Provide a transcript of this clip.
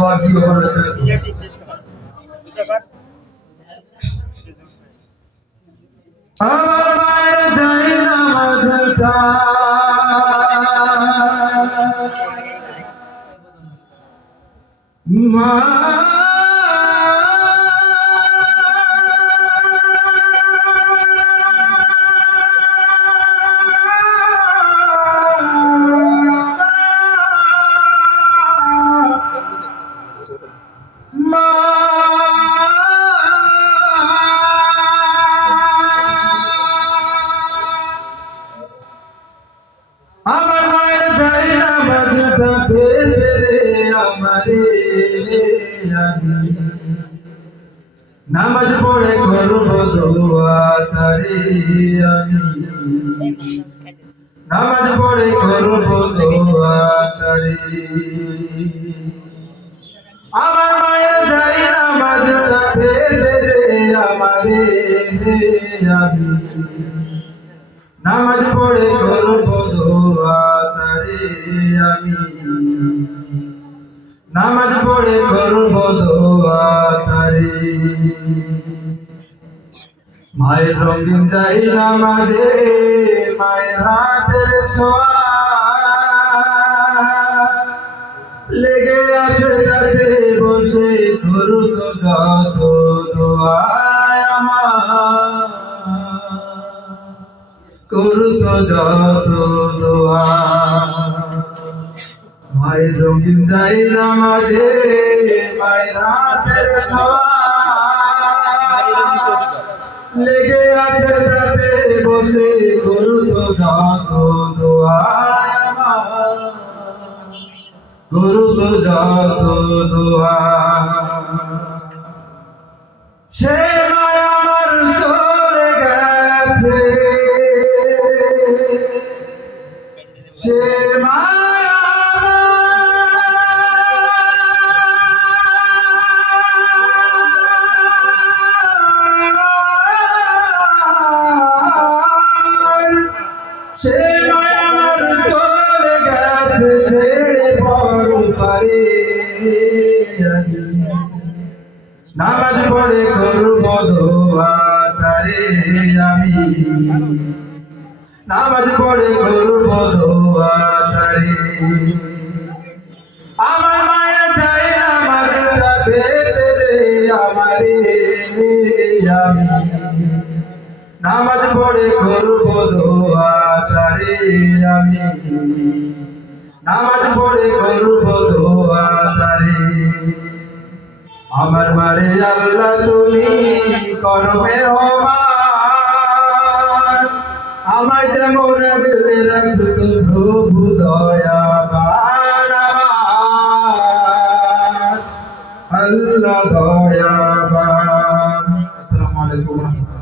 warahmatullahi wabarakatuh. আমার মায়ের যাই নামাজটা মা আমার মায়ের যাই নামাজটা পেতে রে আমারে আমি নামাজ পড়ে করব দোয়া তারে আমি নামাজ পড়ে করব দোয়া তারে আমার মায়ের যাই নামাজটা পেতে রে আমারে আমি নামাজ পড়ে করব দোয়া তারে আমি নামাজ পড়ে করব দোয়া তারে মায়ের রঙিন যাই নামাজে মায়ের হাতের ছোঁয়া লেগে আছে তাতে বসে করুক যত দোয়া আমার করুক যত দোয়া মায়ের রঙিন যাই নামাজে মায়ের হাতের ছোঁয়া লেগে আছে তাতে বসে করুক যত দোয়া করুক যত দোয়া সে আমার চলে গেছে সে সে আমার চলে গেছে ছেড়ে পর পারে নামাজ পড়ে করব দোয়া তারে আমি নামাজ পড়ে করব দোয়া তারে আমার মায়ের চাই নামাজটা পেতে রে আমারে আমি নামাজ পড়ে করব দোয়া তারে আমি নামাজ পড়ে করব দোয়া তারে আমার মারে আল্লাহ তুমি করবে মেহমান আমায় যেমন আগলে রাখতো প্রভু দয়াবান আমার আল্লাহ দয়াবান। আসসালামু আলাইকুম।